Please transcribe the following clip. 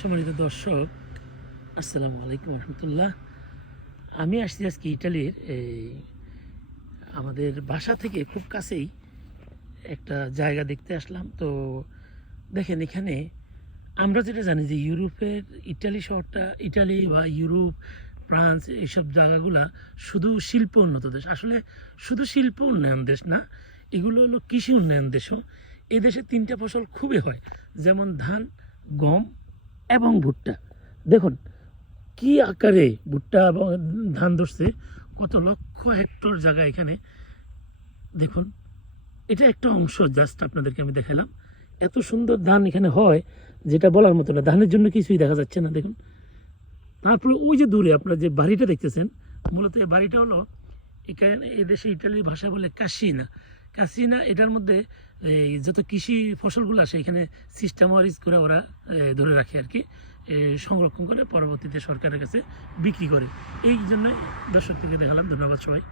সম্মানিত দর্শক, আসসালামু আলাইকুম রহমতুল্লাহ। আমি আসছি আজকে ইটালির আমাদের বাসা থেকে খুব কাছেই একটা জায়গা দেখতে আসলাম। তো দেখেন, এখানে আমরা যেটা জানি যে ইউরোপের ইটালি শহরটা, ইটালি বা ইউরোপ, ফ্রান্স, এইসব জায়গাগুলা শুধু শিল্প উন্নত দেশ। আসলে শুধু শিল্প উন্নয়ন দেশ না, এগুলো হলো কৃষি উন্নয়ন দেশও। এই দেশে তিনটা ফসল খুবই হয়, যেমন ধান, গম এবং ভুট্টা। দেখুন কি আকারে ভুট্টা এবং ধান ধরছে, কত লক্ষ হেক্টর জায়গা এখানে। দেখুন, এটা একটা অংশ, জাস্ট আপনাদেরকে আমি দেখালাম। এত সুন্দর ধান এখানে হয় যেটা বলার মতো না। ধানের জন্য কিছুই দেখা যাচ্ছে না, দেখুন। তারপরে ওই যে দূরে আপনারা যে বাড়িটা দেখতেছেন, মূলত এই বাড়িটা হলো এখানে এদেশে ইটালির ভাষা বলে কাসিনা। কাসিনা এটার মধ্যে এই যত কৃষি ফসলগুলো আসে এখানে সিস্টেমাইজ করে ওরা ধরে রাখে আর কি, সংরক্ষণ করে পরবর্তীতে সরকারের কাছে বিক্রি করে। এই জন্যই দর্শকদেরকে দেখালাম। ধন্যবাদ সবাই।